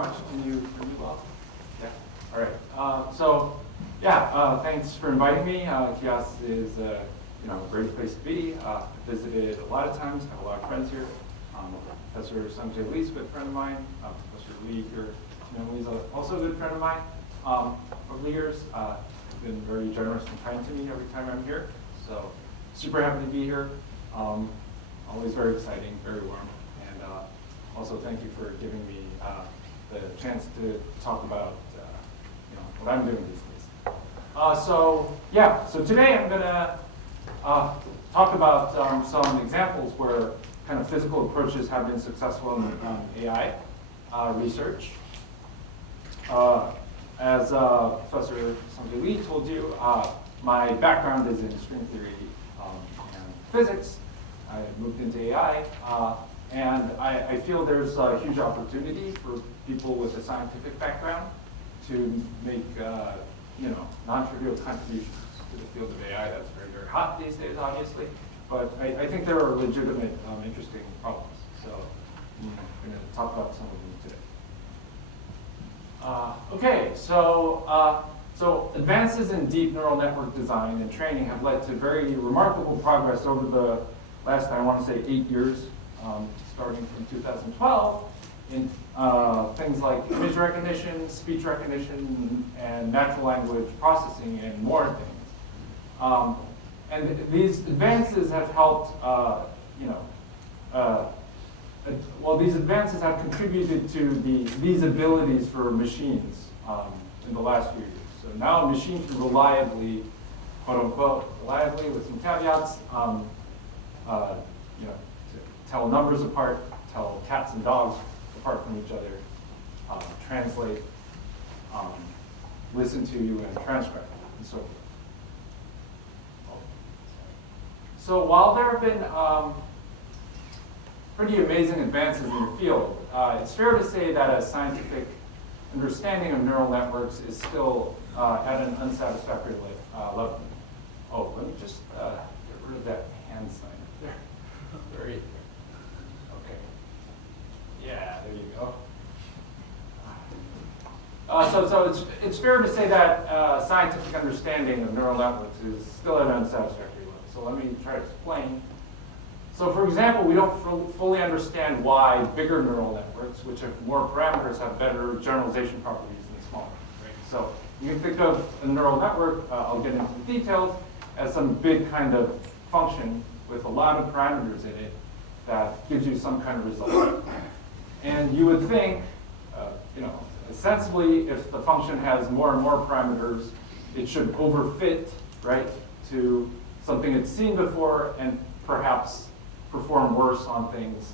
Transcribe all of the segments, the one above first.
much. Can you hear me well? Yeah. All right. Thanks for inviting me. KIAS is a great place to be. I've visited a lot of times. Have a lot of friends here. Professor Sanjay Lee's a good friend of mine. Professor Lee here, Lee's also a good friend of mine. Over the years, been very generous and kind to me every time I'm here. So super happy to be here. Always very exciting, very warm. And also thank you for giving me the chance to talk about what I'm doing these days. So today I'm going to talk about some examples where kind of physical approaches have been successful in AI research. As Professor Sanjay Lee told you, my background is in string theory and physics. I moved into AI, and I feel there's a huge opportunity for people with a scientific background to make non-trivial contributions to the field of AI. That's very, very hot these days, obviously. But I think there are legitimate, interesting problems. So I'm going to talk about some of them today. So advances in deep neural network design and training have led to very remarkable progress over the last, I want to say, 8 years, starting from 2012, in things like image recognition, speech recognition, and natural language processing, and more things. And these advances have helped, these advances have contributed to these abilities for machines in the last few years. So now a machine can reliably, quote unquote, reliably with some caveats, tell numbers apart, tell cats and dogs apart from each other, translate, listen to you, and transcribe, and so forth. So while there have been pretty amazing advances in the field, it's fair to say that a scientific understanding of neural networks is still at an unsatisfactory level. Oh, let me just get rid of that hand sign there. Very, okay. Yeah, there you go. So it's fair to say that scientific understanding of neural networks is still at an unsatisfactory level. So let me try to explain. So for example, we don't fully understand why bigger neural networks, which have more parameters, have better generalization properties than smaller. Right? So you can think of a neural network, I'll get into the details, as some big kind of function with a lot of parameters in it that gives you some kind of result. And you would think, sensibly, if the function has more and more parameters, it should overfit, right, to something it's seen before and perhaps perform worse on things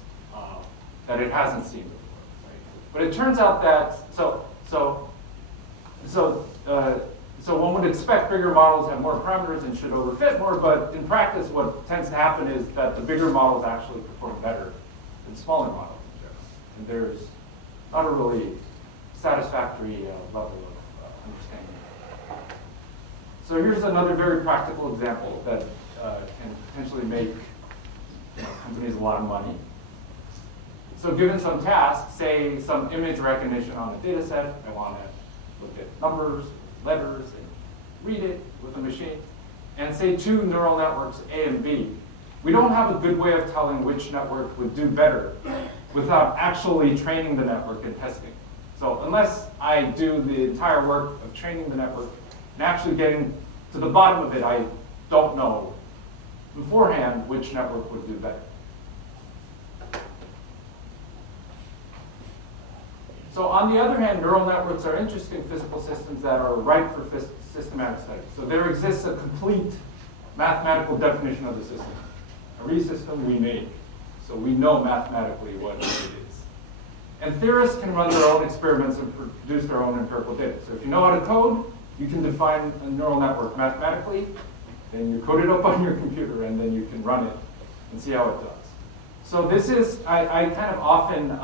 that it hasn't seen before. Right? But it turns out that so one would expect bigger models have more parameters and should overfit more, but in practice, what tends to happen is that the bigger models actually perform better than smaller models in general. And there's not a really satisfactory level of understanding. So here's another very practical example that can potentially make companies a lot of money. So given some tasks, say some image recognition on a data set, I want to look at numbers, letters, and read it with a machine, and say two neural networks, A and B. We don't have a good way of telling which network would do better without actually training the network and testing. So unless I do the entire work of training the network and actually getting to the bottom of it, I don't know beforehand which network would do better. So on the other hand, neural networks are interesting physical systems that are ripe for systematic study. So there exists a complete mathematical definition of the system. Every system we make, so we know mathematically what it is. And theorists can run their own experiments and produce their own empirical data. So if you know how to code, you can define a neural network mathematically, then you code it up on your computer, and then you can run it and see how it does. So this is, I kind of often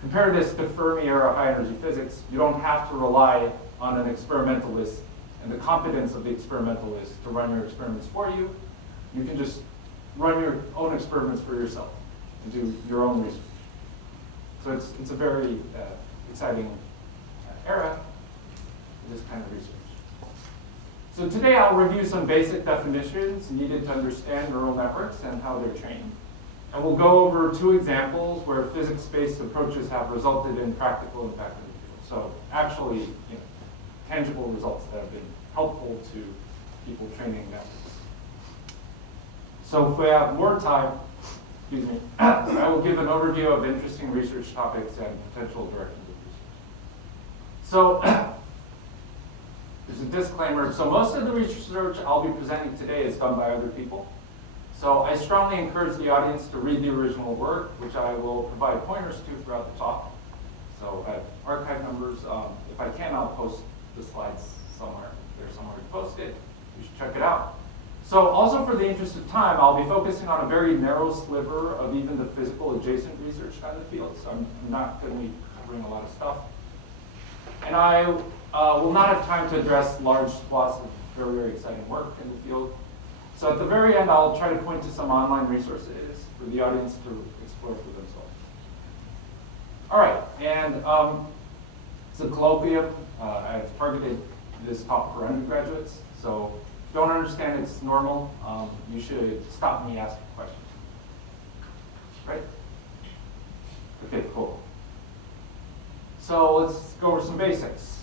compare this to Fermi-era high-energy physics. You don't have to rely on an experimentalist and the competence of the experimentalist to run your experiments for you. You can just run your own experiments for yourself and do your own research. So it's a very exciting era for this kind of research. So today I'll review some basic definitions needed to understand neural networks and how they're trained. And we'll go over 2 examples where physics-based approaches have resulted in practical impact in the field. So actually, tangible results that have been helpful to people training networks. So if we have more time, excuse me, I will give an overview of interesting research topics and potential directions of research. So there's a disclaimer. So most of the research I'll be presenting today is done by other people. So I strongly encourage the audience to read the original work, which I will provide pointers to throughout the talk. So I have archive numbers. If I can, I'll post the slides somewhere. There's somewhere to post it. You should check it out. So also for the interest of time, I'll be focusing on a very narrow sliver of even the physical adjacent research kind of field. So I'm not going to be covering a lot of stuff. And I will not have time to address large swaths of very, very exciting work in the field. So at the very end, I'll try to point to some online resources for the audience to explore for themselves. All right, and it's a colloquium. I've targeted this talk for undergraduates. So if you don't understand, it's normal. You should stop me asking questions. Right? Okay, cool. So let's go over some basics.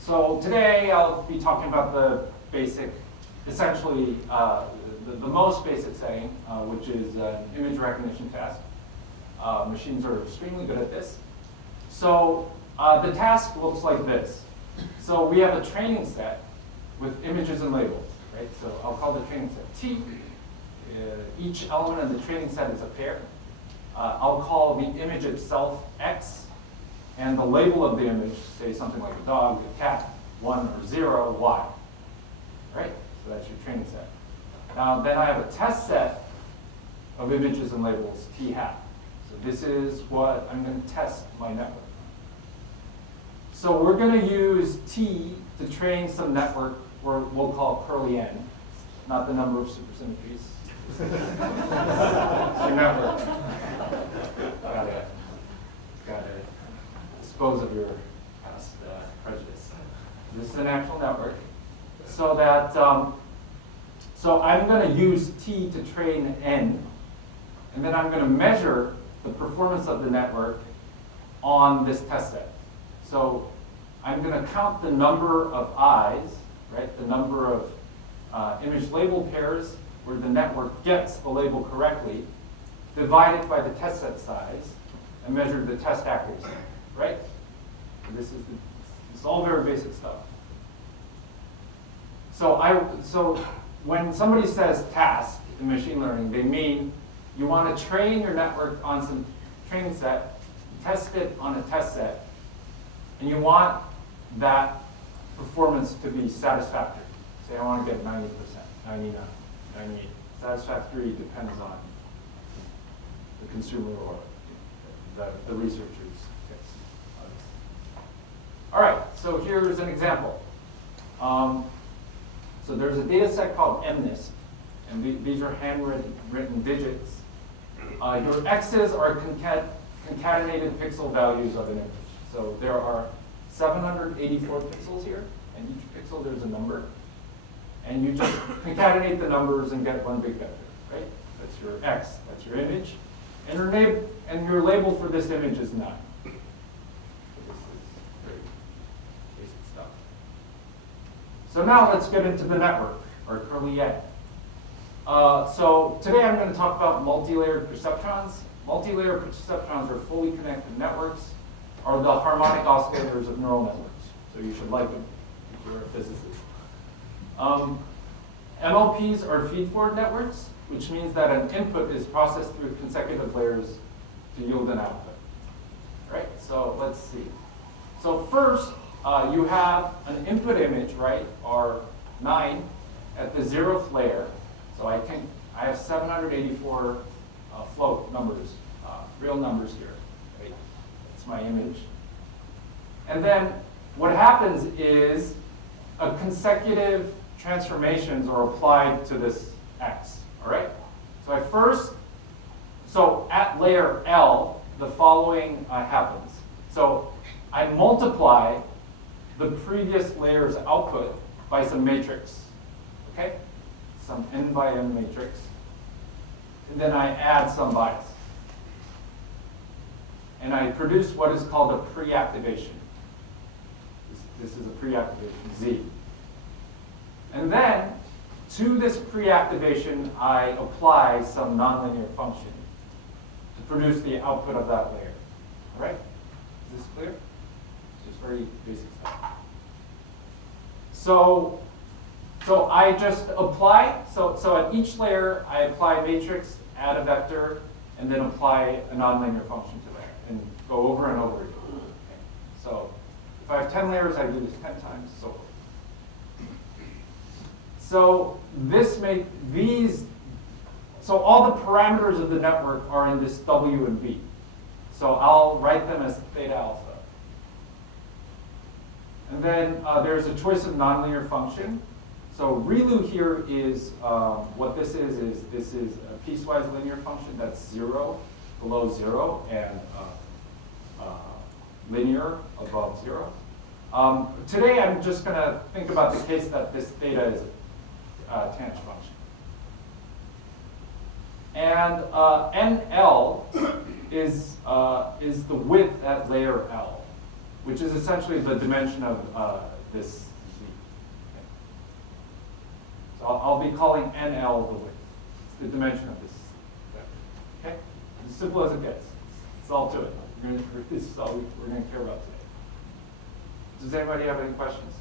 So today I'll be talking about the basic, essentially the most basic setting, which is an image recognition task. Machines are extremely good at this. So the task looks like this. So we have a training set with images and labels, right? So I'll call the training set T. Each element of the training set is a pair. I'll call the image itself X, and the label of the image, say something like a dog, a cat, 1 or 0, Y. Right? So that's your training set. Now then I have a test set of images and labels, T hat. So this is what I'm going to test my network. So we're going to use T to train some network, or we'll call curly N, not the number of supersymmetries. Your network. Gotta dispose of your past prejudice. This is an actual network. So that, so I'm going to use T to train N, and then I'm going to measure the performance of the network on this test set. So I'm going to count the number of eyes, right, the number of image label pairs where the network gets the label correctly, divide it by the test set size, and measure the test accuracy, right? So this is all very basic stuff. So when somebody says task in machine learning, they mean you want to train your network on some training set, test it on a test set, and you want that performance to be satisfactory. Say I want to get 90%, 99, 98. Satisfactory depends on the consumer or the researcher's case. All right, so here's an example. So there's a data set called MNIST, and these are handwritten digits. Your X's are concatenated pixel values of an image. So there are 784 pixels here, and each pixel there's a number. And you just concatenate the numbers and get one big vector, right? That's your X, that's your image. And your label for this image is 9. So this is very basic stuff. So now let's get into the network, or curly N. So today I'm going to talk about multilayer perceptrons. Multilayer perceptrons are fully connected networks, are the harmonic oscillators of neural networks. So you should like them if you're a physicist. MLPs are feed-forward networks, which means that an input is processed through consecutive layers to yield an output. Right? So let's see. So first, you have an input image, right, or 9 at the 0th layer. So I have 784 float numbers, real numbers here. Right? That's my image. And then what happens is a consecutive transformations are applied to this X. All right? So so at layer L, the following happens. So I multiply the previous layer's output by some matrix, okay? Some n by n matrix. And then I add some bias. And I produce what is called a pre-activation. This is a pre-activation, Z. And then, to this pre-activation, I apply some nonlinear function to produce the output of that layer. All right? Is this clear? It's just very basic stuff. So I just apply, so at each layer, I apply matrix, add a vector, and then apply a nonlinear function to that, and go over and over again. Okay. So if I have 10 layers, I do this 10 times, so forth. So so all the parameters of the network are in this W and V. So I'll write them as theta alpha. And then there's a choice of nonlinear function. So ReLU here is, what this is a piecewise linear function that's 0, below 0, and linear above 0. Today I'm just going to think about the case that this theta is a tangent function. And NL is the width at layer L, which is essentially the dimension of this Z. Okay. So I'll be calling NL the width. It's the dimension of this vector. Okay? As simple as it gets. It's all to it. This is all we're going to care about today. Does anybody have any questions?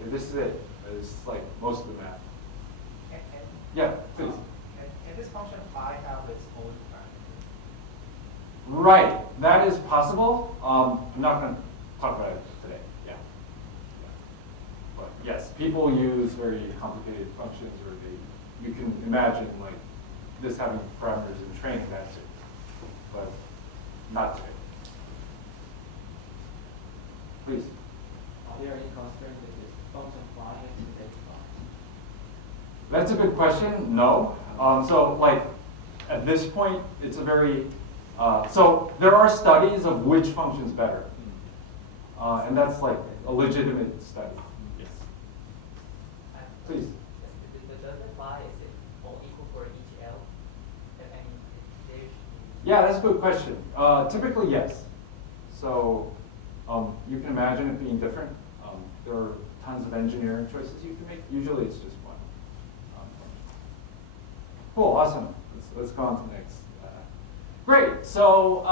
Okay, this is it. It's like most of the math. Yeah, please. Can this function phi have its own parameter? Right, that is possible. I'm not going to talk about it today. Yeah. But yes, people use very complicated functions, or you can imagine like this having parameters in training that too, but not today. Please. Are there any constraints with this function phi and synthetic phi? That's a good question. No. So like at this point, it's a very so there are studies of which function's better, and that's like a legitimate study. Yes. Please. Does the phi, is it all equal for each L? Yeah, that's a good question. Typically, yes. So you can imagine it being different. There are tons of engineering choices you can make. Usually, it's just one. Cool, awesome. Let's go on to the next. Great. So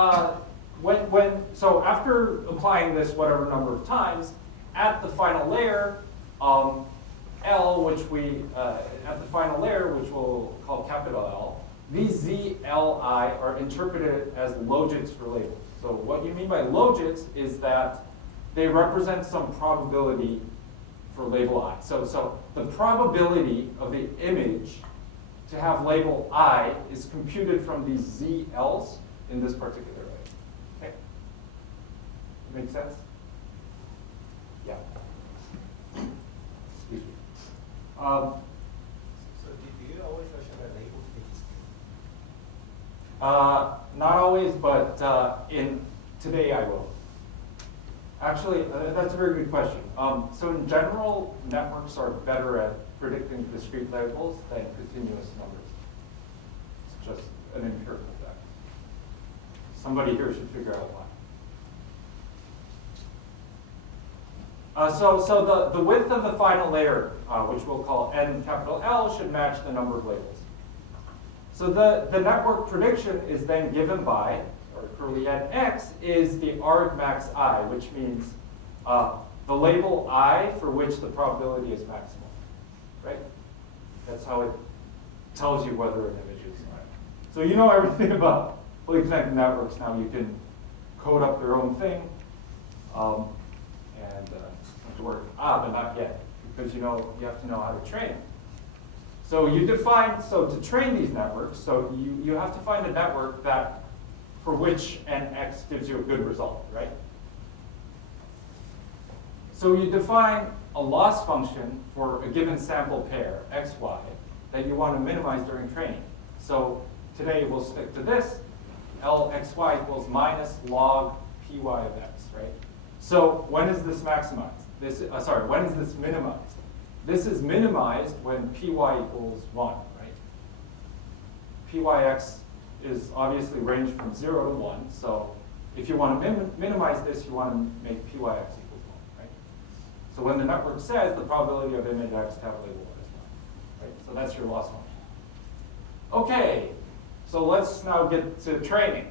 so after applying this whatever number of times, at the final layer, L, which at the final layer, which we'll call capital L, these Z, L, I are interpreted as logits for labels. So what you mean by logits is that they represent some probability for label I. So the probability of the image to have label I is computed from these ZLs in this particular way. Okay? Make sense? Yeah. Excuse me. So do you always show the labels fixed? Not always, but today I will. Actually, that's a very good question. So in general, networks are better at predicting discrete labels than continuous numbers. It's just an empirical fact. Somebody here should figure out why. So the width of the final layer, which we'll call N capital L, should match the number of labels. So the network prediction is then given by, or curly Nx, is the argmax I, which means the label I for which the probability is maximal. Right? That's how it tells you whether an image is right. So you know everything about fully connected networks now. You can code up their own thing and have to work. But not yet, because you have to know how to train them. So you define, so to train these networks, so you have to find a network that for which Nx gives you a good result, right? So you define a loss function for a given sample pair, xy, that you want to minimize during training. So today we'll stick to this, Lxy equals minus log Py of x, right? So when is this maximized? When is this minimized? This is minimized when Py equals 1, right? Pyx is obviously ranged from 0 to 1, so if you want to minimize this, you want to make Pyx equals 1, right? So when the network says the probability of image x to have label as 1, right? So that's your loss function. Okay, so let's now get to training.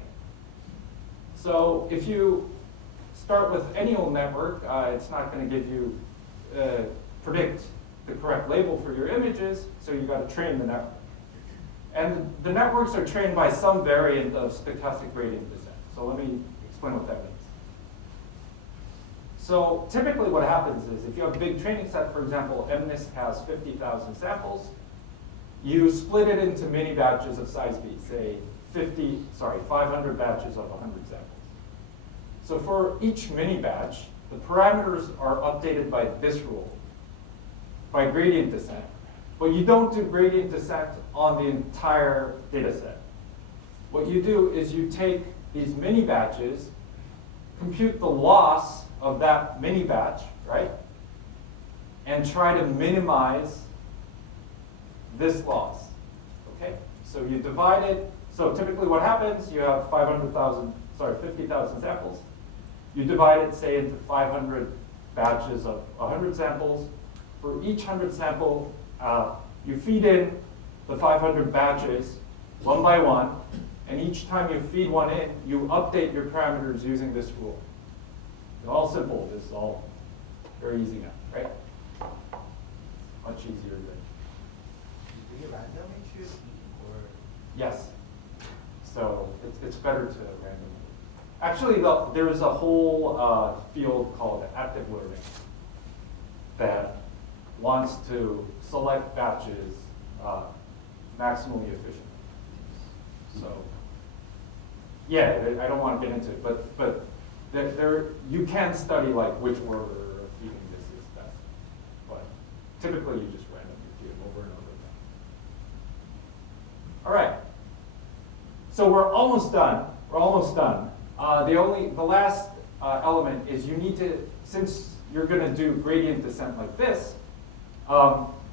So if you start with any old network, it's not going to give you, predict the correct label for your images, so you've got to train the network. And the networks are trained by some variant of stochastic gradient descent. So let me explain what that means. So typically what happens is if you have a big training set, for example, MNIST has 50,000 samples, you split it into mini batches of size b, say 500 batches of 100 samples. So for each mini batch, the parameters are updated by this rule, by gradient descent. But you don't do gradient descent on the entire data set. What you do is you take these mini batches, compute the loss of that mini batch, right? And try to minimize this loss, okay? So you divide it. So typically what happens, you have 50,000 samples. You divide it, say, into 500 batches of 100 samples. For each 100 sample, you feed in the 500 batches one by one, and each time you feed one in, you update your parameters using this rule. It's all simple. This is all very easy now, right? Much easier than. Do you randomly choose or? Yes. So it's better to randomly. Actually, there is a whole field called active learning that wants to select batches maximally efficiently. So, yeah, I don't want to get into it, but you can study like which order of feeding this is best, but typically you just randomly feed them over and over again. All right. So we're almost done. We're almost done. The last element is you need to, since you're going to do gradient descent like this,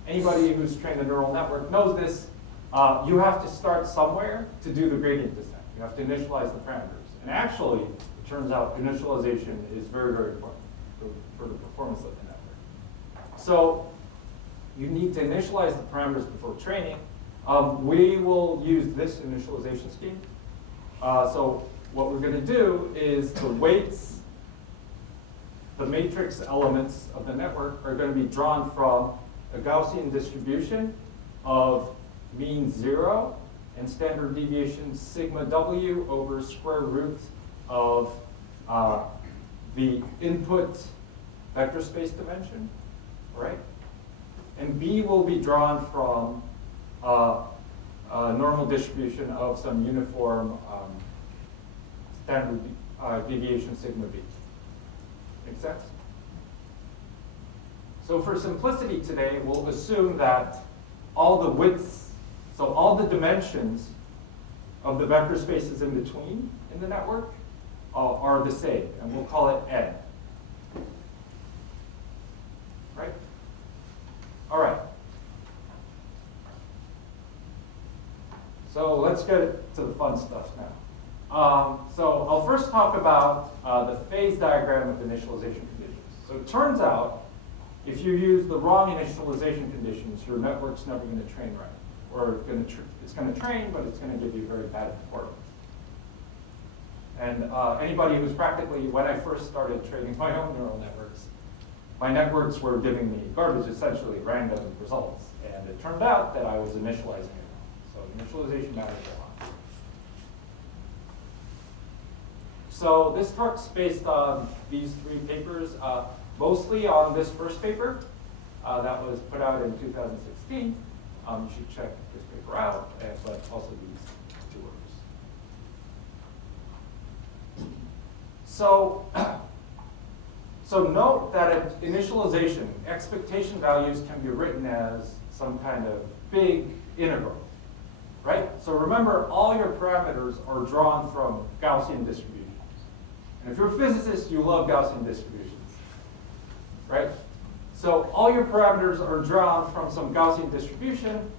anybody who's trained a neural network knows this, you have to start somewhere to do the gradient descent. You have to initialize the parameters. And actually, it turns out initialization is very, very important for the performance of the network. So you need to initialize the parameters before training. We will use this initialization scheme. So what we're going to do is the weights, the matrix elements of the network are going to be drawn from a Gaussian distribution of mean 0 and standard deviation sigma w over square root of the input vector space dimension, right? And B will be drawn from a normal distribution of some uniform standard deviation sigma b. Make sense? So for simplicity today, we'll assume that all the widths, so all the dimensions of the vector spaces in between in the network are the same, and we'll call it n. Right? All right. So let's get to the fun stuff now. So I'll first talk about the phase diagram of initialization conditions. So it turns out, if you use the wrong initialization conditions, your network's never going to train right. Or it's going to train, but it's going to give you very bad performance. And anybody who's practically, when I first started training my own neural networks, my networks were giving me garbage, essentially random results. And it turned out that I was initializing it. So initialization matters a lot. So this works based on these 3 papers, mostly on this first paper that was put out in 2016. You should check this paper out, but also these 2 works. So note that at initialization, expectation values can be written as some kind of big integral, right? So remember, all your parameters are drawn from Gaussian distributions. And if you're a physicist, you love Gaussian distributions, right? So all your parameters are drawn from some Gaussian distribution.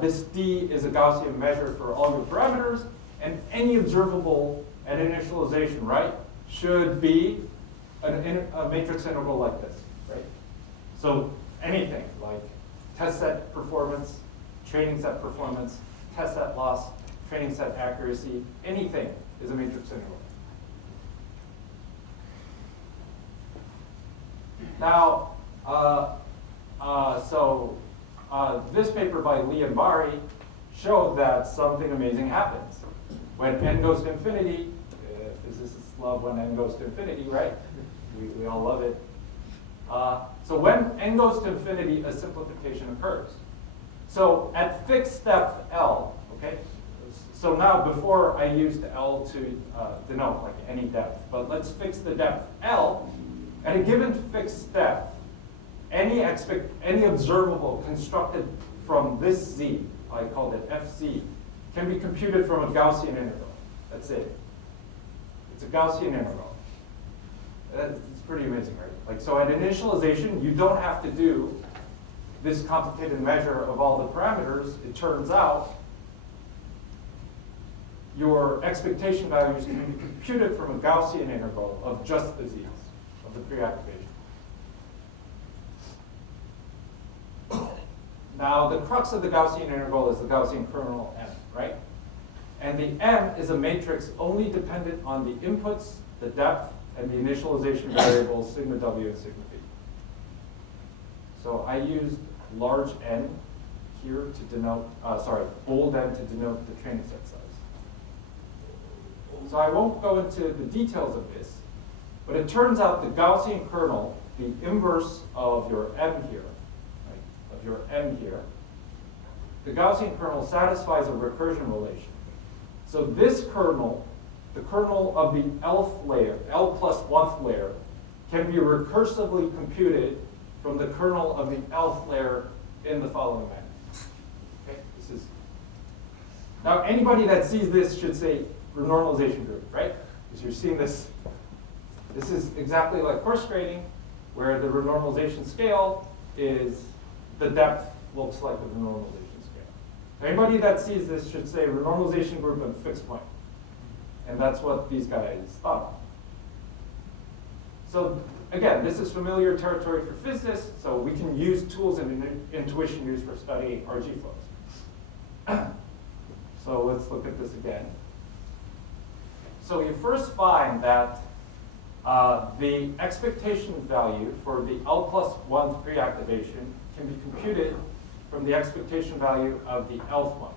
This D is a Gaussian measure for all your parameters, and any observable at initialization, right, should be a matrix integral like this, right? So anything like test set performance, training set performance, test set loss, training set accuracy, anything is a matrix integral. Now, this paper by Lee and Bari showed that something amazing happens. When n goes to infinity, physicists love when n goes to infinity, right? We all love it. So when n goes to infinity, a simplification occurs. So at fixed depth L, okay? So now before I used L to denote like any depth, but let's fix the depth L. At a given fixed depth, any observable constructed from this z, I called it fz, can be computed from a Gaussian integral. That's it. It's a Gaussian integral. It's pretty amazing, right? Like, so at initialization, you don't have to do this complicated measure of all the parameters. It turns out your expectation values can be computed from a Gaussian integral of just the z's, of the pre-activation. Now, the crux of the Gaussian integral is the Gaussian kernel M, right? And the M is a matrix only dependent on the inputs, the depth, and the initialization variables sigma W and sigma B. So I used large N here to denote, bold N to denote the training set size. So I won't go into the details of this, but it turns out the Gaussian kernel, the inverse of your M here, of your M here, the Gaussian kernel satisfies a recursion relation. So this kernel, the kernel of the Lth layer, L plus 1th layer, can be recursively computed from the kernel of the Lth layer in the following manner. Okay, this is. Now anybody that sees this should say renormalization group, right? Because you're seeing this. This is exactly like course grading, where the renormalization scale is the depth looks like the renormalization scale. Anybody that sees this should say renormalization group and fixed point. And that's what these guys thought. So again, this is familiar territory for physicists, so we can use tools and intuition used for studying RG flows. So let's look at this again. So you first find that the expectation value for the L plus 1 pre-activation can be computed from the expectation value of the Lth one.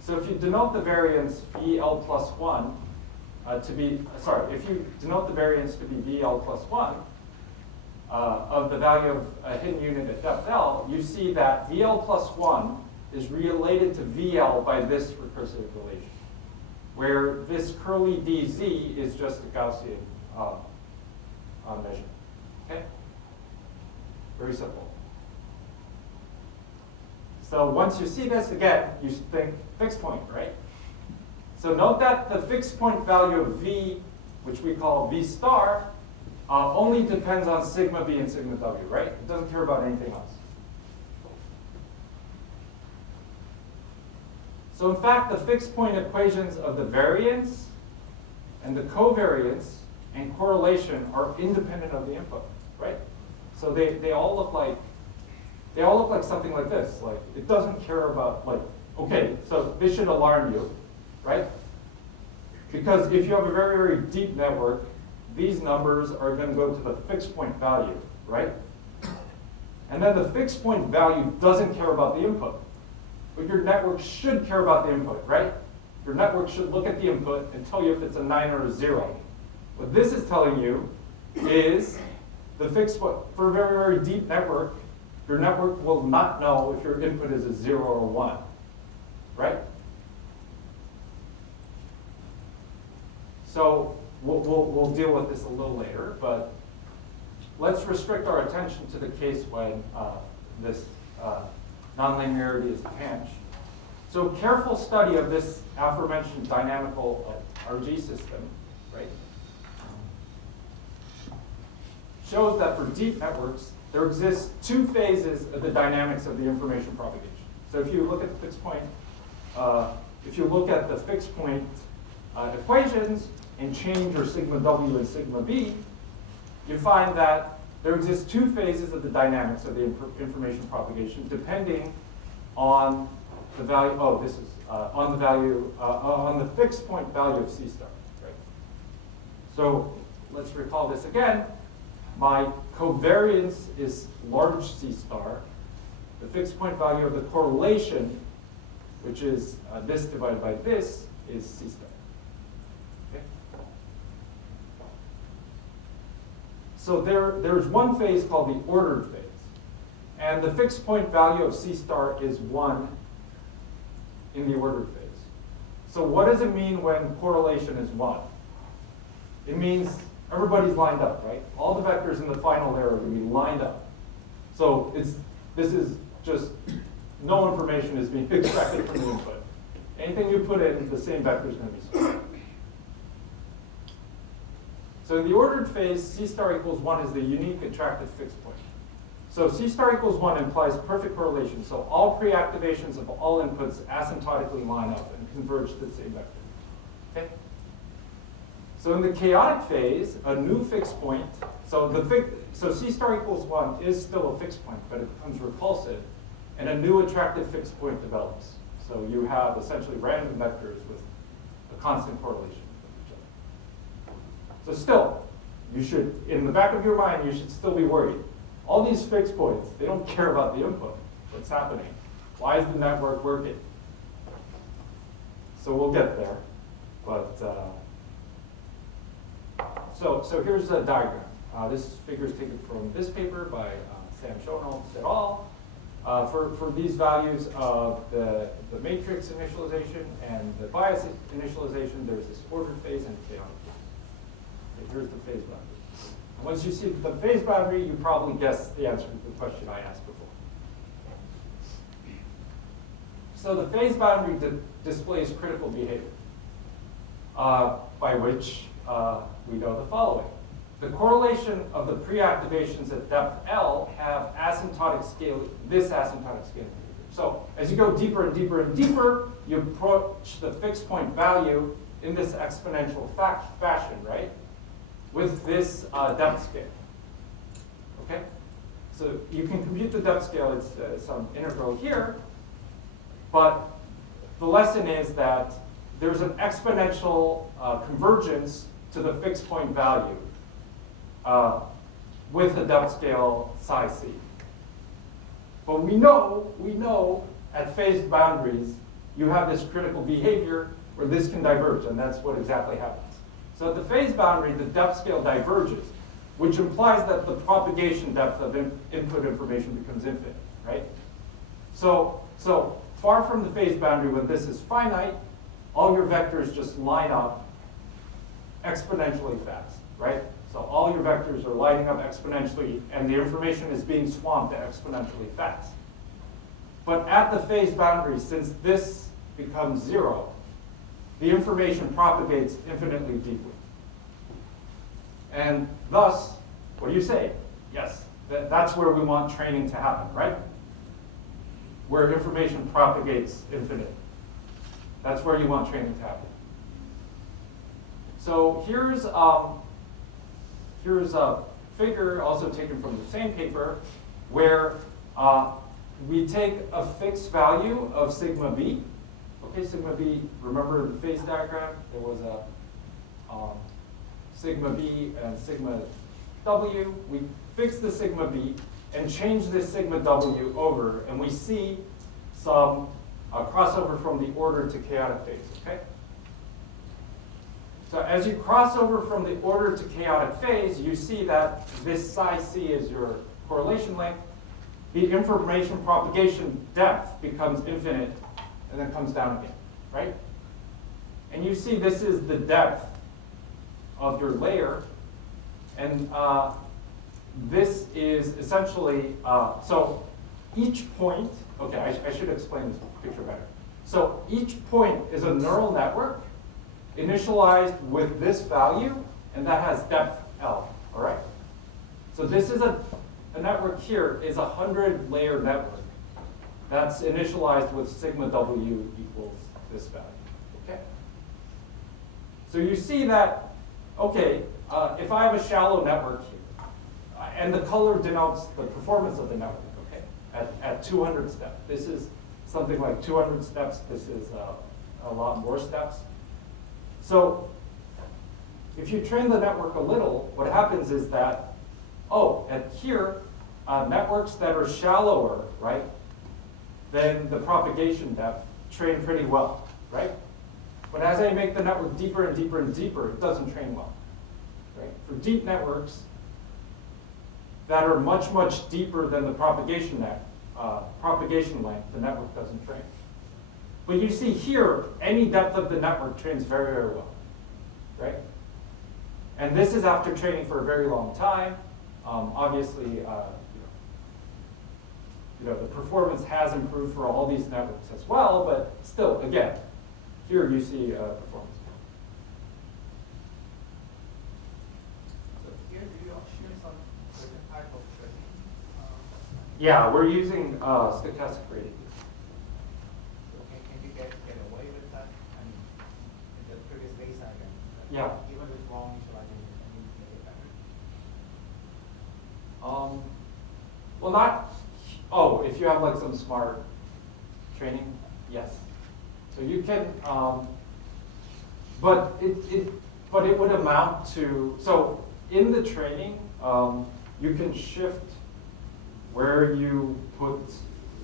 So if you denote the variance VL plus 1 if you denote the variance to be VL plus 1 of the value of a hidden unit at depth L, you see that VL plus 1 is related to VL by this recursive relation, where this curly DZ is just a Gaussian measure. Okay? Very simple. So once you see this, again, you should think fixed point, right? So note that the fixed point value of V, which we call V star, only depends on sigma B and sigma W, right? It doesn't care about anything else. So in fact, the fixed point equations of the variance and the covariance and correlation are independent of the input, right? So they all look like something like this. Like, it doesn't care about, like, okay, so this should alarm you, right? Because if you have a very, very deep network, these numbers are going to go to the fixed point value, right? And then the fixed point value doesn't care about the input. But your network should care about the input, right? Your network should look at the input and tell you if it's a 9 or a 0. What this is telling you is the fixed point, for a very, very deep network, your network will not know if your input is a 0 or a 1, right? So we'll deal with this a little later, but let's restrict our attention to the case when this nonlinearity is a pinch. So careful study of this aforementioned dynamical RG system, right, shows that for deep networks, there exists two phases of the dynamics of the information propagation. So if you look at the fixed point, equations and change your sigma W and sigma B, you find that there exists two phases of the dynamics of the information propagation depending on the value, on the fixed point value of C star, right? So let's recall this again. My covariance is large C star. The fixed point value of the correlation, which is this divided by this, is C star. Okay? So there's one phase called the ordered phase. And the fixed point value of C star is 1 in the ordered phase. So what does it mean when correlation is 1? It means everybody's lined up, right? All the vectors in the final layer are going to be lined up. So this is just no information is being extracted from the input. Anything you put in, the same vector is going to be stored. So in the ordered phase, C star equals 1 is the unique attractive fixed point. So C star equals 1 implies perfect correlation. So all pre-activations of all inputs asymptotically line up and converge to the same vector. Okay? So in the chaotic phase, a new fixed point, so C star equals 1 is still a fixed point, but it becomes repulsive, and a new attractive fixed point develops. So you have essentially random vectors with a constant correlation with each other. So still, you should, in the back of your mind, you should still be worried. All these fixed points, they don't care about the input. What's happening? Why is the network working? So we'll get there. But so here's a diagram. This figure is taken from this paper by Sam Schoenholz et al. For these values of the matrix initialization and the bias initialization, there's this ordered phase and chaotic phase. Okay, here's the phase boundary. And once you see the phase boundary, you probably guess the answer to the question I asked before. So the phase boundary displays critical behavior, by which we know the following. The correlation of the pre-activations at depth L have asymptotic scaling, this asymptotic scaling behavior. So as you go deeper and deeper and deeper, you approach the fixed point value in this exponential fashion, right? With this depth scale. Okay? So you can compute the depth scale, it's some integral here, but the lesson is that there's an exponential convergence to the fixed point value with a depth scale psi c. But we know at phase boundaries, you have this critical behavior where this can diverge, and that's what exactly happens. So at the phase boundary, the depth scale diverges, which implies that the propagation depth of input information becomes infinite, right? So far from the phase boundary, when this is finite, all your vectors just line up exponentially fast, right? So all your vectors are lining up exponentially, and the information is being swamped exponentially fast. But at the phase boundary, since this becomes 0, the information propagates infinitely deeply. And thus, what do you say? Yes, that's where we want training to happen, right? Where information propagates infinite. That's where you want training to happen. So here's a figure also taken from the same paper where we take a fixed value of sigma b. Okay, sigma b, remember the phase diagram? There was a sigma b and sigma w. We fix the sigma b and change this sigma w over, and we see some crossover from the ordered to chaotic phase, okay? So as you cross over from the ordered to chaotic phase, you see that this psi c is your correlation length. The information propagation depth becomes infinite and then comes down again, right? And you see this is the depth of your layer. And this is essentially, so each point, okay, I should explain this picture better. So each point is a neural network initialized with this value, and that has depth L, all right? So this is a network here is a 100-layer network that's initialized with sigma W equals this value, okay? So you see that, okay, if I have a shallow network here, and the color denotes the performance of the network, okay, at 200 steps. This is something like 200 steps. This is a lot more steps. So if you train the network a little, what happens is that, at here, networks that are shallower, right, then the propagation depth train pretty well, right? But as I make the network deeper and deeper and deeper, it doesn't train well, right? For deep networks that are much, much deeper than the propagation length, the network doesn't train. But you see here, any depth of the network trains very, very well, right? And this is after training for a very long time. Obviously, the performance has improved for all these networks as well, but still, again, here you see performance. So here, do you share some certain type of training? Yeah, we're using stochastic gradient. So can you get away with that? I mean, in the previous case, I can. Yeah. Even with wrong initialization, I need to make it better. Well, not. Oh, if you have like some smart training, yes. So you can, but it would amount to. So in the training, you can shift where you put.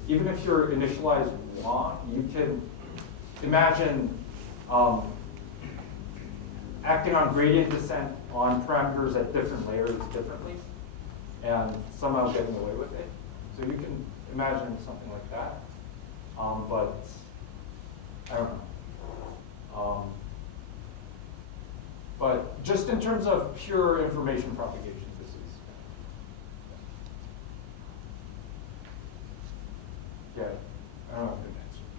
Even if you're initialized wrong, you can imagine acting on gradient descent on parameters at different layers differently, and somehow getting away with it. So you can imagine something like that, but I don't know. But just in terms of pure information propagation, this is. Yeah, I don't know if it answered.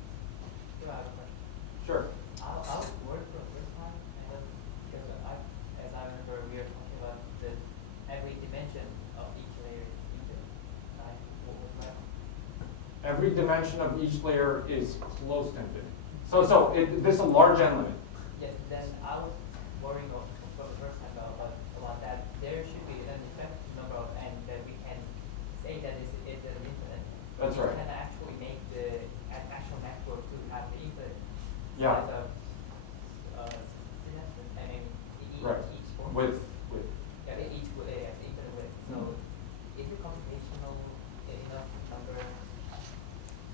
Yeah, I have a question. Sure. I was worried for the first time, and because as I remember, we were talking about the every dimension of each layer is ether, right? What was that? Every dimension of each layer is close to infinite. So this is a large n limit. Yes, then I was worrying for the first time about that. There should be an effective number of n that we can say that it's an infinite. That's right. We can actually make the actual network to have the infinite Yeah. size of synapses. I mean, Right. each point. With. Yeah, each infinite width. So is it computational enough number?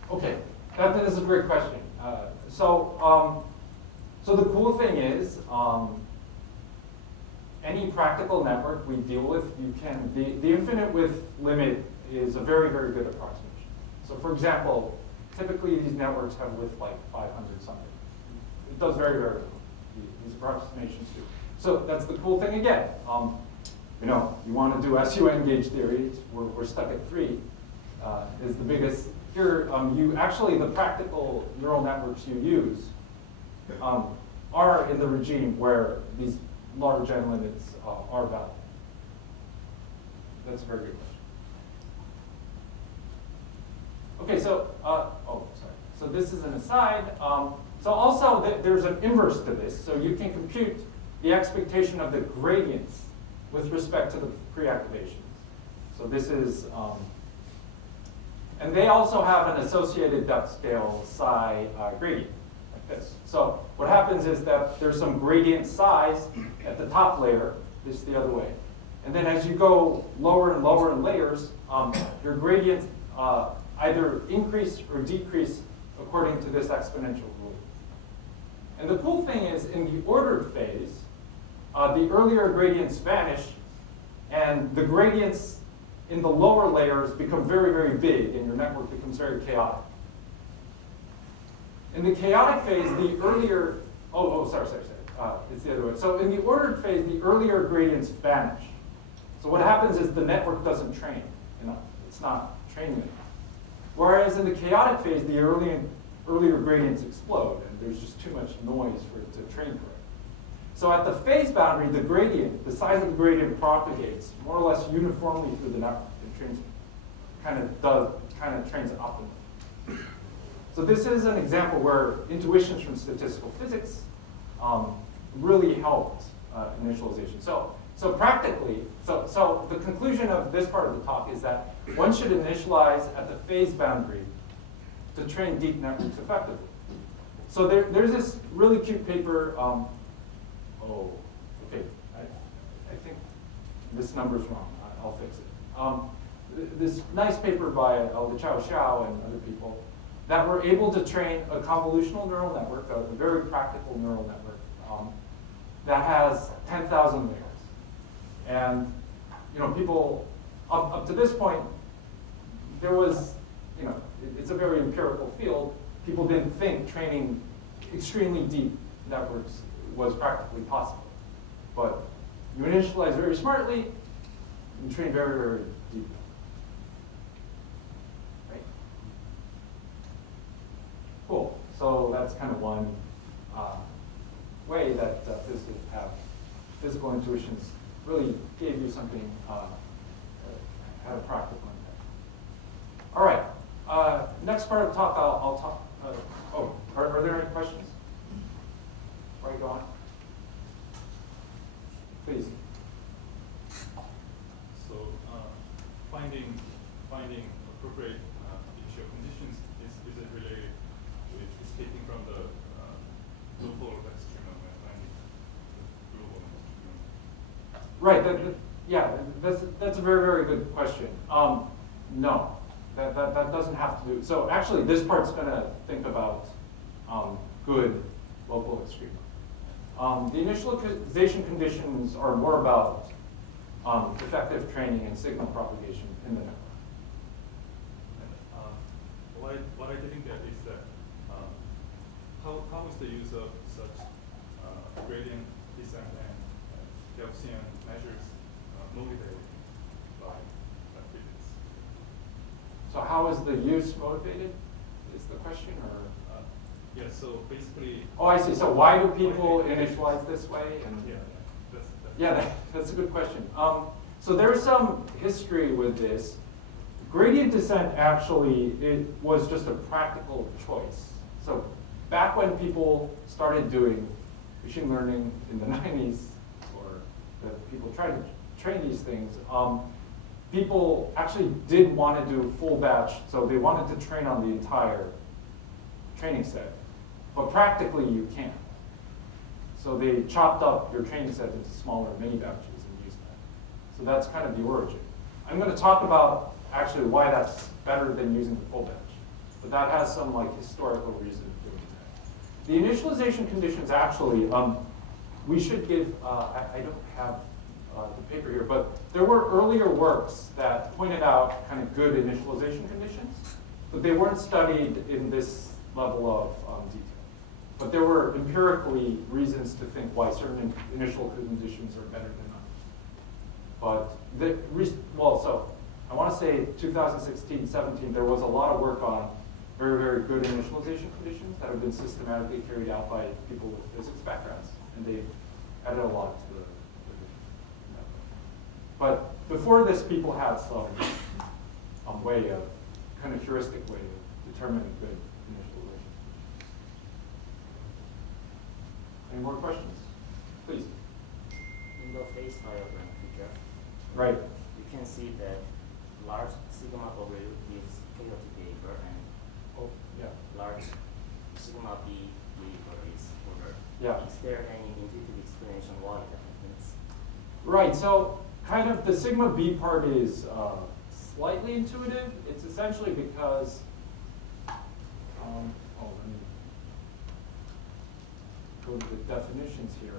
Okay, that is a great question. So the cool thing is, any practical network we deal with, the infinite width limit is a very, very good approximation. So for example, typically these networks have width like 500 something. It does very, very well, these approximations do. So that's the cool thing again. You want to do SUN gauge theory, we're stuck at 3, is the biggest. Here, the practical neural networks you use are in the regime where these large n limits are valid. That's a very good question. Okay, so, sorry. So this is an aside. So also, there's an inverse to this. So you can compute the expectation of the gradients with respect to the pre-activations. So this is, and they also have an associated depth scale psi gradient, like this. So what happens is that there's some gradient size at the top layer, this is the other way. And then as you go lower and lower in layers, your gradients either increase or decrease according to this exponential rule. And the cool thing is, in the ordered phase, the earlier gradients vanish, and the gradients in the lower layers become very, very big, and your network becomes very chaotic. In the chaotic phase, the earlier, sorry. It's the other way. So in the ordered phase, the earlier gradients vanish. So what happens is the network doesn't train enough. It's not training enough. Whereas in the chaotic phase, the earlier gradients explode, and there's just too much noise for it to train correctly. So at the phase boundary, the gradient, the size of the gradient propagates more or less uniformly through the network. It trains, kind of trains optimally. So this is an example where intuitions from statistical physics really helped initialization. So practically, so the conclusion of this part of the talk is that one should initialize at the phase boundary to train deep networks effectively. So there's this really cute paper. Okay. I think this number's wrong. I'll fix it. This nice paper by Lichao Xiao and other people that were able to train a convolutional neural network, a very practical neural network, that has 10,000 layers. And people up to this point, there was, it's a very empirical field. People didn't think training extremely deep networks was practically possible. But you initialize very smartly, and train very, very deep. Right? Cool. So that's kind of one way that physicists have physical intuitions really gave you something, had a practical impact. All right. Next part of the talk, I'll talk. Are there any questions? Before I go on? Please. So finding appropriate initial conditions, is it related with escaping from the local extremum and finding the global extremum? Right. Yeah, that's a very, very good question. No, that doesn't have to do. So actually, this part's going to think about good local extrema. The initialization conditions are more about effective training and signal propagation in the network. What I didn't get is that how is the use of such gradient descent and Gaussian measures motivated by physics? So how is the use motivated, is the question, or? Yes, so basically. Oh, I see. So why do people initialize this way? And that's a good question. So there's some history with this. Gradient descent actually, it was just a practical choice. So back when people started doing machine learning in the 90s, or that people tried to train these things, people actually did want to do full batch. So they wanted to train on the entire training set. But practically, you can't. So they chopped up your training set into smaller mini batches and used that. So that's kind of the origin. I'm going to talk about actually why that's better than using the full batch. But that has some historical reason for doing that. The initialization conditions actually, we should give, I don't have the paper here, but there were earlier works that pointed out kind of good initialization conditions, but they weren't studied in this level of detail. But there were empirically reasons to think why certain initial conditions are better than others. But so I want to say 2016, 17, there was a lot of work on very, very good initialization conditions that have been systematically carried out by people with physics backgrounds, and they've added a lot to the network. But before this, people had some way of, kind of heuristic way of determining good initialization. Any more questions? Please. In the phase diagram figure, Right. you can see that large sigma W is chaotic behavior and large sigma B behavior is ordered. Yeah. Is there any intuitive explanation why that happens? Right, so kind of the sigma B part is slightly intuitive. It's essentially because, let me go to the definitions here.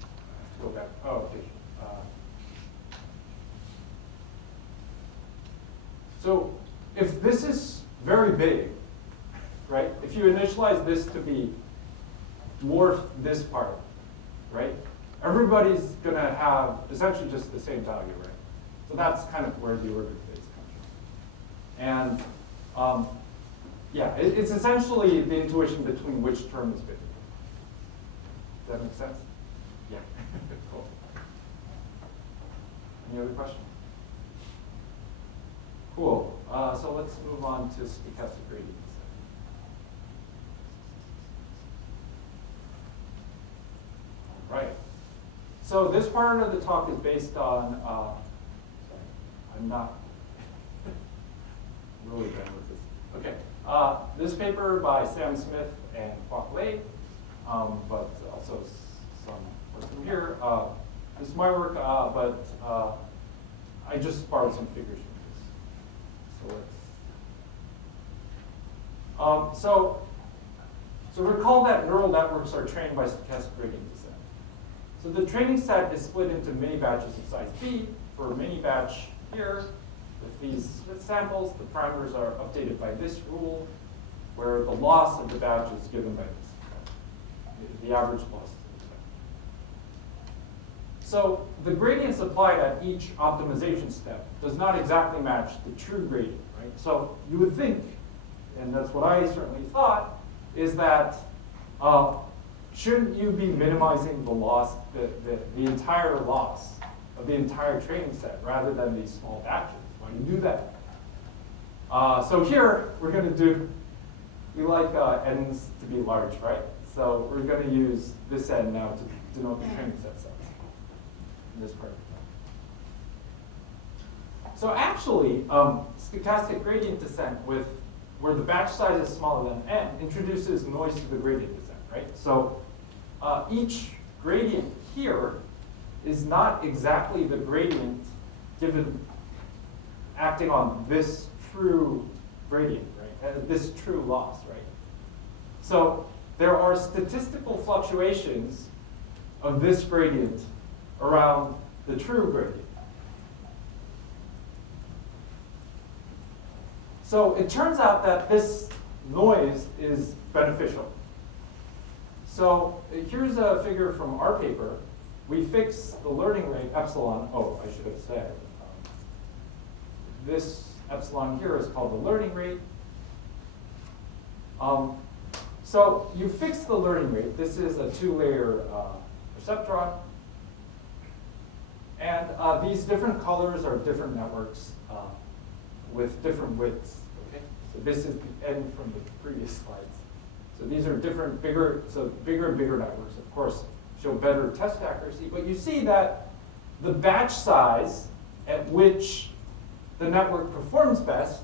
I have to go back. Oh, okay. So if this is very big, right? If you initialize this to be dwarf this part, right? Everybody's going to have essentially just the same value, right? So that's kind of where the ordered phase comes from. And Yeah, it's essentially the intuition between which term is bigger. Does that make sense? Yeah. Cool. Any other questions? Cool. So let's move on to stochastic gradient descent. All right. So this part of the talk is based on, sorry, I'm not really bad with this. Okay. This paper by Sam Smith and Kwok Lei, but also some work from here. This is my work, but I just borrowed some figures from this. So let's. So recall that neural networks are trained by stochastic gradient descent. So the training set is split into mini batches of size b. For a mini batch here, with these samples, the parameters are updated by this rule, where the loss of the batch is given by this, the average loss. So the gradients applied at each optimization step does not exactly match the true gradient, right? So you would think, and that's what I certainly thought, is that shouldn't you be minimizing the loss, the entire loss of the entire training set rather than these small batches? Why do you do that? So here we're going to do, we like n's to be large, right? So we're going to use this n now to denote the training set size in this part. So actually, stochastic gradient descent where the batch size is smaller than n introduces noise to the gradient descent, right? So each gradient here is not exactly the gradient given acting on this true gradient, right? This true loss, right? So there are statistical fluctuations of this gradient around the true gradient. So it turns out that this noise is beneficial. So here's a figure from our paper. We fix the learning rate epsilon. Oh, I should have said. This epsilon here is called the learning rate. So you fix the learning rate. This is a 2-layer perceptron. And these different colors are different networks with different widths. Okay? So this is the end from the previous slides. So these are different, bigger and bigger networks, of course, show better test accuracy. But you see that the batch size at which the network performs best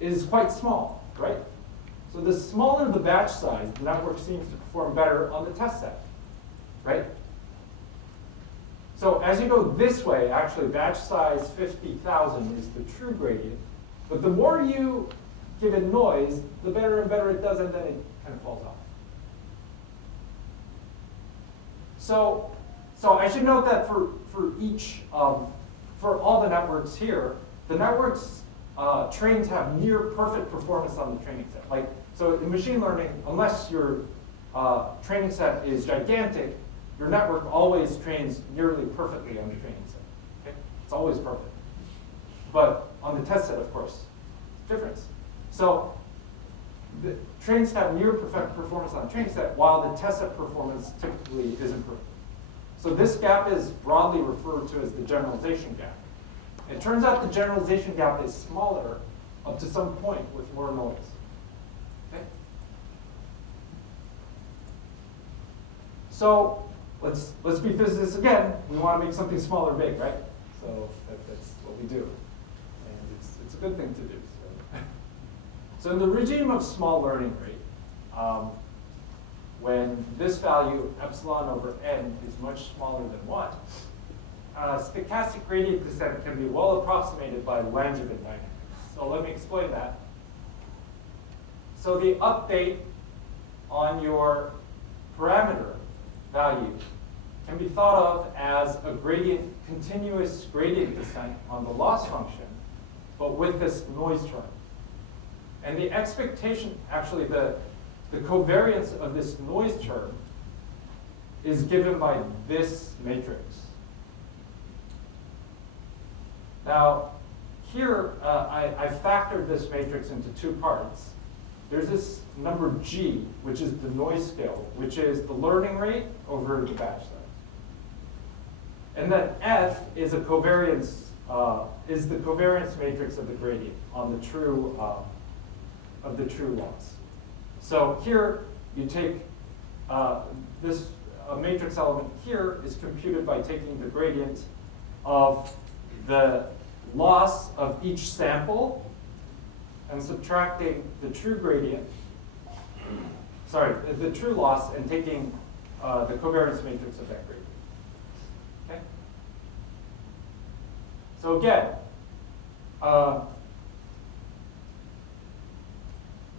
is quite small, right? So the smaller the batch size, the network seems to perform better on the test set, right? So as you go this way, actually batch size 50,000 is the true gradient. But the more you give it noise, the better and better it does, and then it kind of falls off. So I should note that for each, for all the networks here, the networks trained to have near perfect performance on the training set. Like, so in machine learning, unless your training set is gigantic, your network always trains nearly perfectly on the training set. Okay? It's always perfect. But on the test set, of course, difference. So the trains have near perfect performance on the training set, while the test set performance typically isn't perfect. So this gap is broadly referred to as the generalization gap. It turns out the generalization gap is smaller up to some point with more noise. Okay? So let's be physicists again. We want to make something smaller big, right? So that's what we do. And it's a good thing to do. So in the regime of small learning rate, when this value, epsilon over n, is much smaller than 1, stochastic gradient descent can be well approximated by Langevin dynamics. So let me explain that. So the update on your parameter value can be thought of as a continuous gradient descent on the loss function, but with this noise term. And the expectation, actually the covariance of this noise term is given by this matrix. Now, here, I factored this matrix into two parts. There's this number G, which is the noise scale, which is the learning rate over the batch size. And then F is a covariance, is the covariance matrix of the gradient on the true, of the true loss. So here, you take this matrix element here is computed by taking the gradient of the loss of each sample and subtracting the true gradient, sorry, the true loss, and taking the covariance matrix of that gradient. Okay? So again,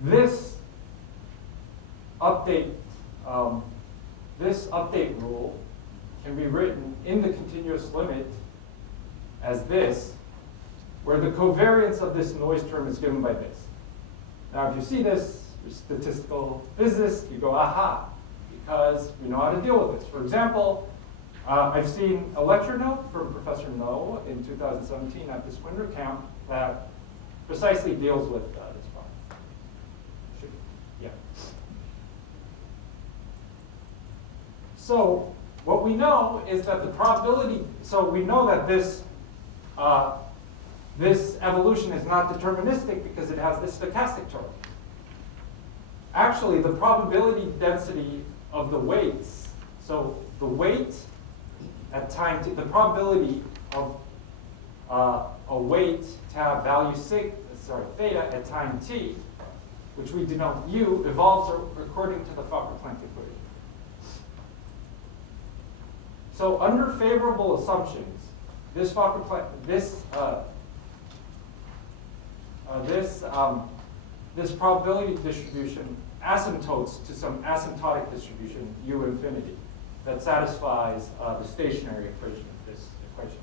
this update rule can be written in the continuous limit as this, where the covariance of this noise term is given by this. Now, if you see this, you're statistical physicist, you go, aha, because we know how to deal with this. For example, I've seen a lecture note from Professor No in 2017 at this winter camp that precisely deals with this problem. Yeah. So what we know is that the probability, so we know that this this evolution is not deterministic because it has this stochastic term. Actually, the probability density of the weights, so the weight at time t, the probability of a weight to have value theta at time t, which we denote u, evolves according to the Fokker-Planck equation. So under favorable assumptions, this Fokker-Planck, this probability distribution asymptotes to some asymptotic distribution u infinity that satisfies the stationary equation of this equation.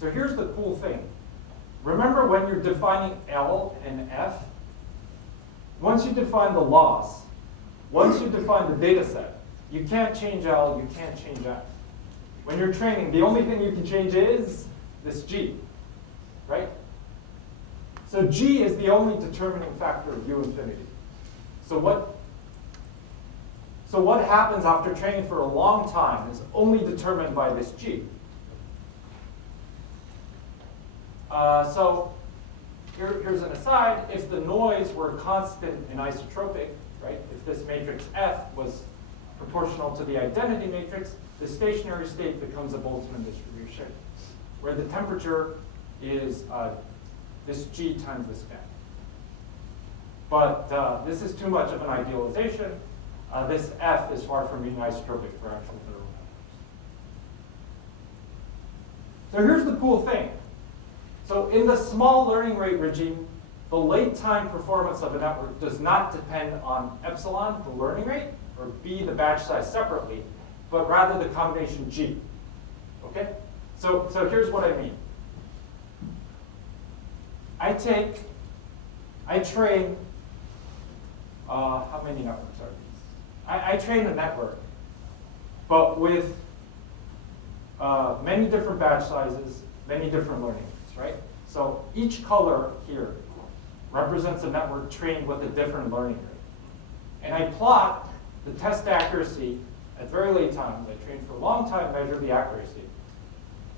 So here's the cool thing. Remember when you're defining L and F? Once you define the loss, once you define the data set, you can't change L, you can't change F. When you're training, the only thing you can change is this G, right? So G is the only determining factor of u infinity. So what happens after training for a long time is only determined by this G. So here's an aside. If the noise were constant and isotropic, right? If this matrix F was proportional to the identity matrix, the stationary state becomes a Boltzmann distribution, where the temperature is this G times this gap. But this is too much of an idealization. This F is far from being isotropic for actual thermal numbers. So here's the cool thing. So in the small learning rate regime, the late time performance of a network does not depend on epsilon, the learning rate, or B, the batch size separately, but rather the combination G. Okay? So here's what I mean. I train, how many networks are these? I train a network, but with many different batch sizes, many different learning rates, right? So each color here represents a network trained with a different learning rate. And I plot the test accuracy at very late times. I trained for a long time, measure the accuracy.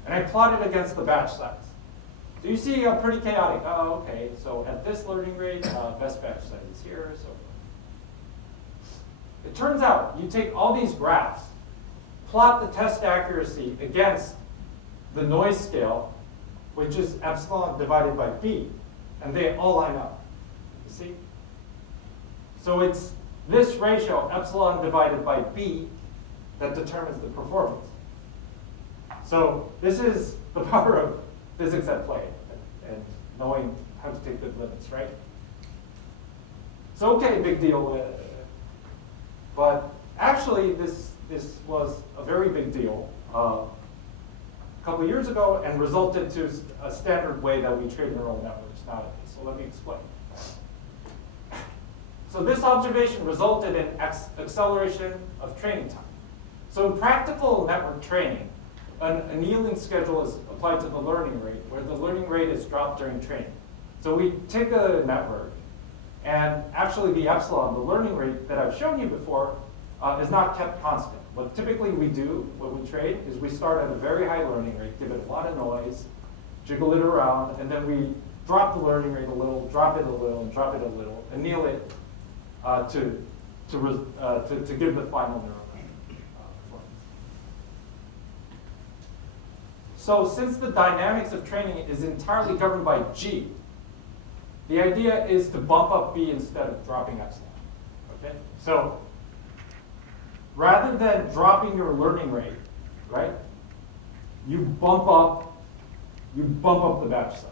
And I plot it against the batch size. So you see a pretty chaotic, oh, okay, so at this learning rate, best batch size is here, so forth. It turns out you take all these graphs, plot the test accuracy against the noise scale, which is epsilon divided by B, and they all line up. You see? So it's this ratio, epsilon divided by B, that determines the performance. So this is the power of physics at play and knowing how to take good limits, right? So okay, big deal. But actually, this was a very big deal a couple of years ago and resulted to a standard way that we train neural networks nowadays. So let me explain. So this observation resulted in acceleration of training time. So in practical network training, an annealing schedule is applied to the learning rate, where the learning rate is dropped during training. So we take a network, and actually the epsilon, the learning rate that I've shown you before, is not kept constant. What typically we do when we train is we start at a very high learning rate, give it a lot of noise, jiggle it around, and then we drop the learning rate a little, drop it a little, and drop it a little, anneal it to give the final neural net performance. So since the dynamics of training is entirely governed by G, the idea is to bump up B instead of dropping epsilon. Okay? So rather than dropping your learning rate, right, you bump up the batch size.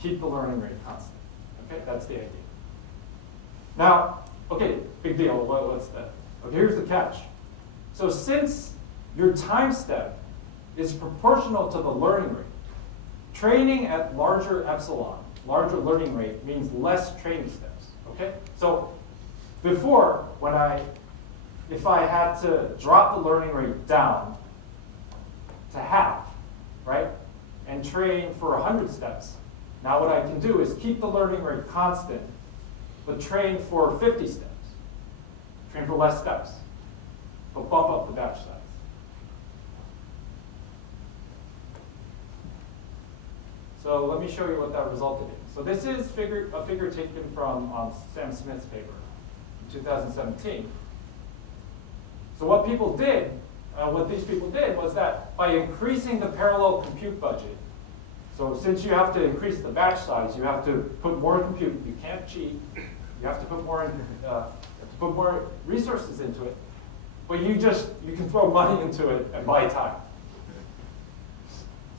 Keep the learning rate constant. Okay, that's the idea. Now, okay, big deal. What's that? Okay, here's the catch. So since your time step is proportional to the learning rate, training at larger epsilon, larger learning rate, means less training steps. Okay? So before, if I had to drop the learning rate down to half, right, and train for 100 steps, now what I can do is keep the learning rate constant, but train for 50 steps. Train for less steps, but bump up the batch size. So let me show you what that resulted in. So this is a figure taken from Sam Smith's paper in 2017. So what these people did was that by increasing the parallel compute budget, so since you have to increase the batch size, you have to put more compute. You can't cheat. You have to put more resources into it. But you can throw money into it and buy time.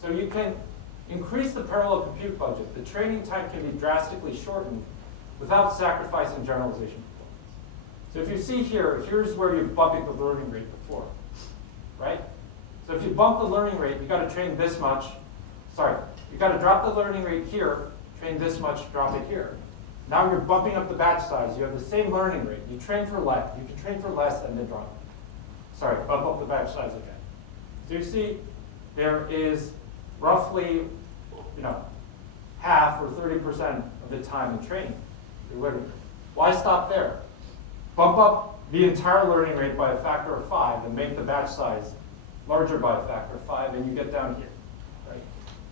So you can increase the parallel compute budget. The training time can be drastically shortened without sacrificing generalization performance. So if you see here, here's where you're bumping the learning rate before, right? So if you bump the learning rate, you got to train this much. Sorry, you got to drop the learning rate here, train this much, drop it here. Now you're bumping up the batch size. You have the same learning rate. You train for less. You can train for less and then drop it. Sorry, bump up the batch size again. So you see, there is roughly, half or 30% of the time in training. Why stop there? Bump up the entire learning rate by a factor of 5 and make the batch size larger by a factor of 5, and you get down here, right?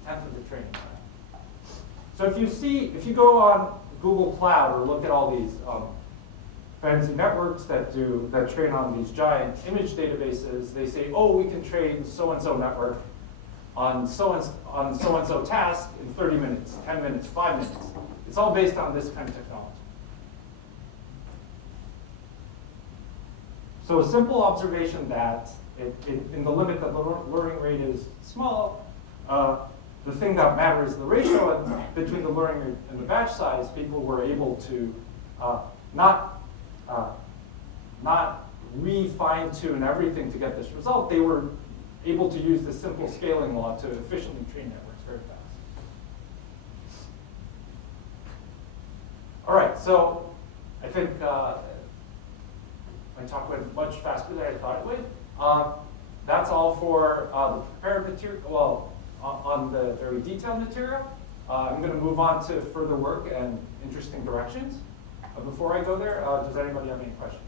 1/10 of the training time. So if you go on Google Cloud or look at all these fancy networks that train on these giant image databases, they say, oh, we can train so-and-so network on so-and-so task in 30 minutes, 10 minutes, 5 minutes. It's all based on this kind of technology. So a simple observation that in the limit that the learning rate is small, the thing that matters is the ratio between the learning rate and the batch size. People were able to not re-fine-tune everything to get this result. They were able to use the simple scaling law to efficiently train networks very fast. All right, so I think I talked went much faster than I thought it would. That's all for the prepared material, well, on the very detailed material. I'm going to move on to further work and interesting directions. Before I go there, does anybody have any questions?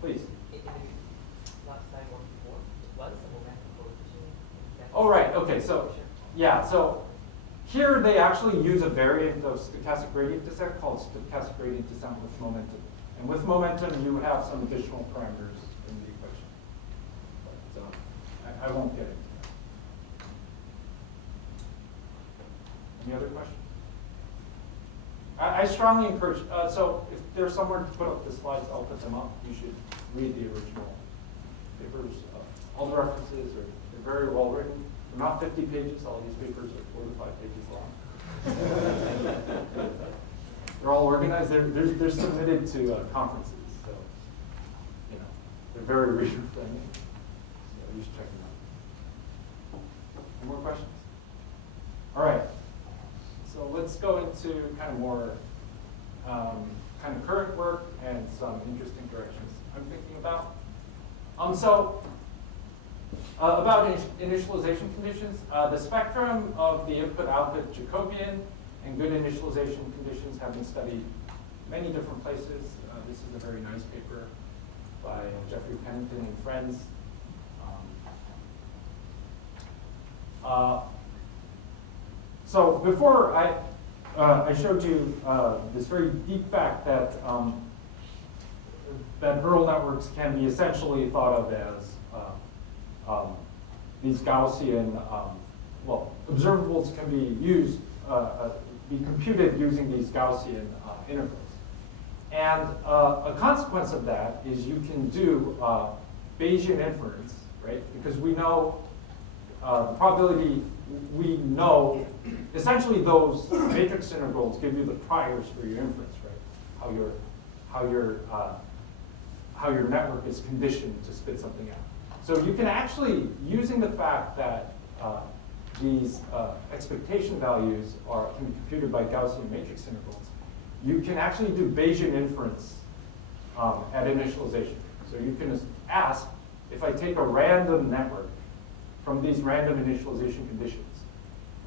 Please. Last slide one before, what is the momentum coefficient? Oh, right, okay, so, yeah, so here they actually use a variant of stochastic gradient descent called stochastic gradient descent with momentum. And with momentum, you have some additional parameters in the equation. But I won't get into that. Any other questions? I strongly encourage, so if there's somewhere to put up the slides, I'll put them up. You should read the original papers. All the references they're very well written. They're not 50 pages. All these papers are 4 to 5 pages long. They're all organized. They're submitted to conferences, so they're very reader friendly. So you should check them out. Any more questions? All right. So let's go into kind of more kind of current work and some interesting directions I'm thinking about. So About initialization conditions, the spectrum of the input-output Jacobian and good initialization conditions have been studied many different places. This is a very nice paper by Jeffrey Pennington and friends. So before I showed you this very deep fact that that neural networks can be essentially thought of as these Gaussian, well, observables can be used, be computed using these Gaussian intervals. And a consequence of that is you can do Bayesian inference, right? Because we know the probability, we know essentially those matrix integrals give you the priors for your inference, right? How your network is conditioned to spit something out. So you can actually, using the fact that these expectation values can be computed by Gaussian matrix integrals, you can actually do Bayesian inference at initialization. So you can ask, if I take a random network from these random initialization conditions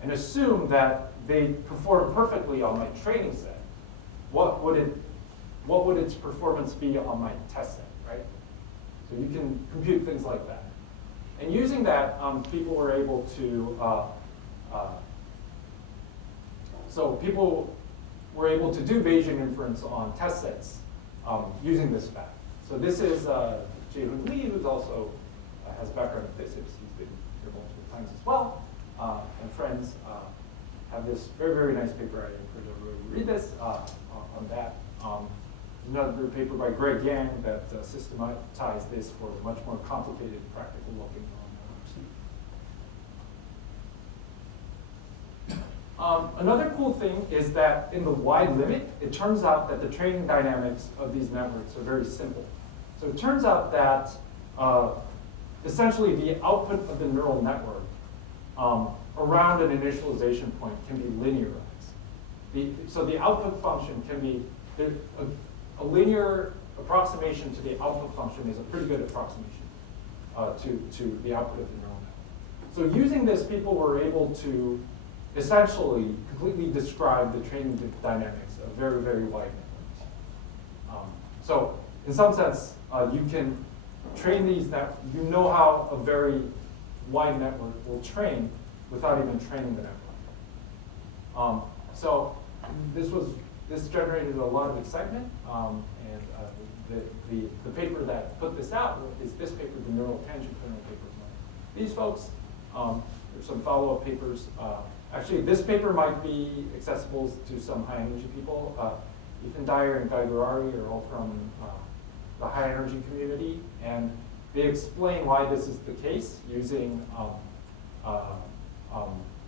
and assume that they perform perfectly on my training set, what would its performance be on my test set, right? So you can compute things like that. And using that, people were able to, do Bayesian inference on test sets using this fact. So this is Jae-Hoon Lee, who's also has a background in physics. He's been here multiple times as well. And friends have this very, very nice paper. I encourage everyone to read this on that. Another paper by Greg Yang that systematized this for much more complicated practical looking another cool thing is that in the wide limit, it turns out that the training dynamics of these networks are very simple. So it turns out that essentially the output of the neural network around an initialization point can be linearized. So the output function can be, a linear approximation to the output function is a pretty good approximation to the output of the neural network. So using this, people were able to essentially completely describe the training dynamics of very, very wide networks. So in some sense, you can train these, you know how a very wide network will train without even training the network. So this generated a lot of excitement, and the paper that put this out is this paper, the neural tangent kernel paper. These folks, there's some follow-up papers. Actually, this paper might be accessible to some high energy people. Ethan Dyer and Guy Gurari are all from the high energy community, and they explain why this is the case using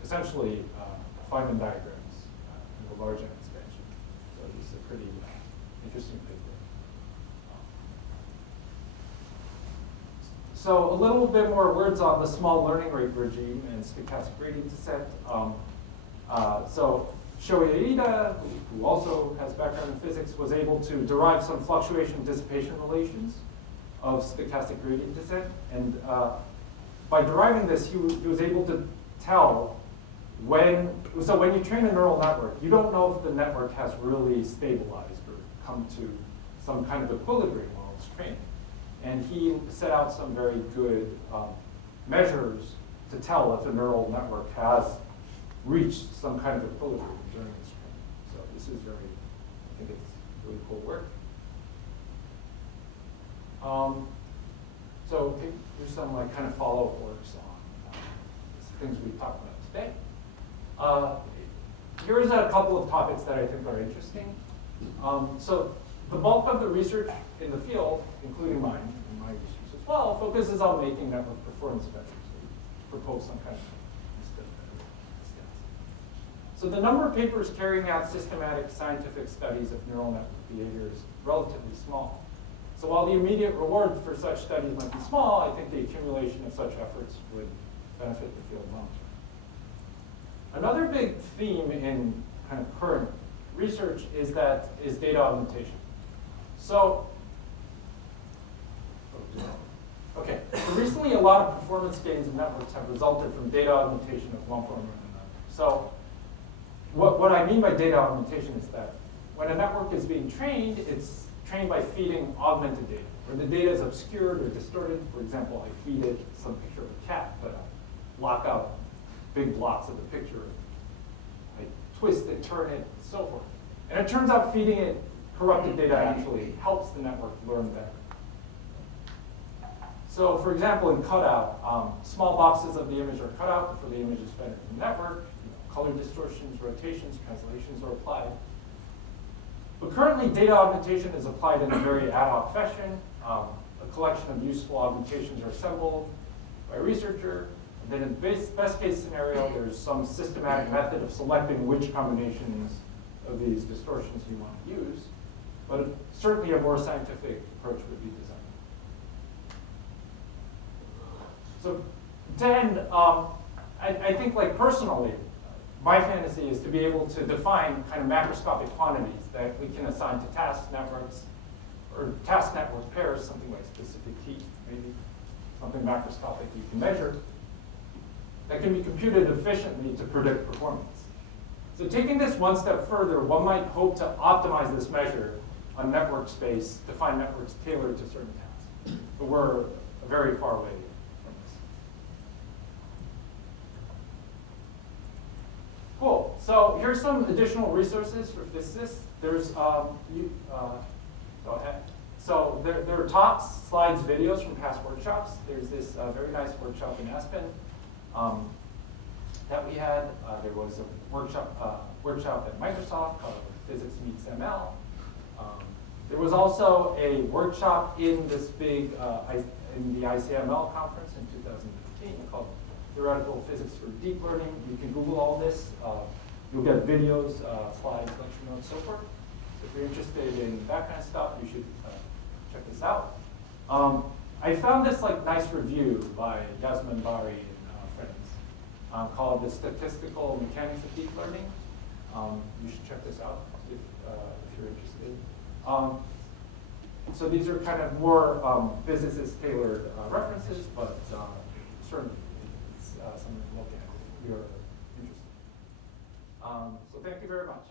essentially Feynman diagrams in the large N expansion. So this is a pretty interesting paper. So a little bit more words on the small learning rate regime and stochastic gradient descent. So Shohei Ida, who also has background in physics, was able to derive some fluctuation dissipation relations of stochastic gradient descent. And by deriving this, he was able to tell when you train a neural network, you don't know if the network has really stabilized or come to some kind of equilibrium while it's training. And he set out some very good measures to tell if a neural network has reached some kind of equilibrium during its training. So this is very, I think it's really cool work. So here's some like kind of follow-up works on things we talked about today. Here's a couple of topics that I think are interesting. So the bulk of the research in the field, including mine and my research as well, focuses on making network performance better. So we propose some kind of stats. So the number of papers carrying out systematic scientific studies of neural network behavior is relatively small. So while the immediate reward for such studies might be small, I think the accumulation of such efforts would benefit the field long term. Another big theme in kind of current research is data augmentation. So, okay, so recently, a lot of performance gains in networks have resulted from data augmentation of one form or another. So what I mean by data augmentation is that when a network is being trained, it's trained by feeding augmented data, where the data is obscured or distorted. For example, I feed it some picture of a cat, but I block out big blocks of the picture. I twist it, turn it, and so forth. And it turns out feeding it corrupted data actually helps the network learn better. So for example, in cutout, small boxes of the image are cut out before the image is fed into the network. Color distortions, rotations, translations are applied. But currently, data augmentation is applied in a very ad hoc fashion. A collection of useful augmentations are assembled by a researcher. And then in the best case scenario, there's some systematic method of selecting which combinations of these distortions you want to use. But certainly a more scientific approach would be designed. So to end, I think like personally, my fantasy is to be able to define kind of macroscopic quantities that we can assign to task networks or task network pairs, something like specific heat, maybe something macroscopic you can measure, that can be computed efficiently to predict performance. So taking this one step further, one might hope to optimize this measure on network space to find networks tailored to certain tasks. But we're very far away from this. Cool. So here's some additional resources for physicists. There's so there are talks, slides, videos from past workshops. There's this very nice workshop in Aspen that we had. There was a workshop at Microsoft called Physics Meets ML. There was also a workshop in this big in the ICML conference in 2015 called Theoretical Physics for Deep Learning. You can Google all this. You'll get videos, slides, lecture notes, so forth. So if you're interested in that kind of stuff, you should check this out. I found this like nice review by Yasmin Bari and friends called The Statistical Mechanics of Deep Learning. You should check this out if you're interested. So these are kind of more physicist-tailored references, but certainly it's something to look at if you're interested. So thank you very much.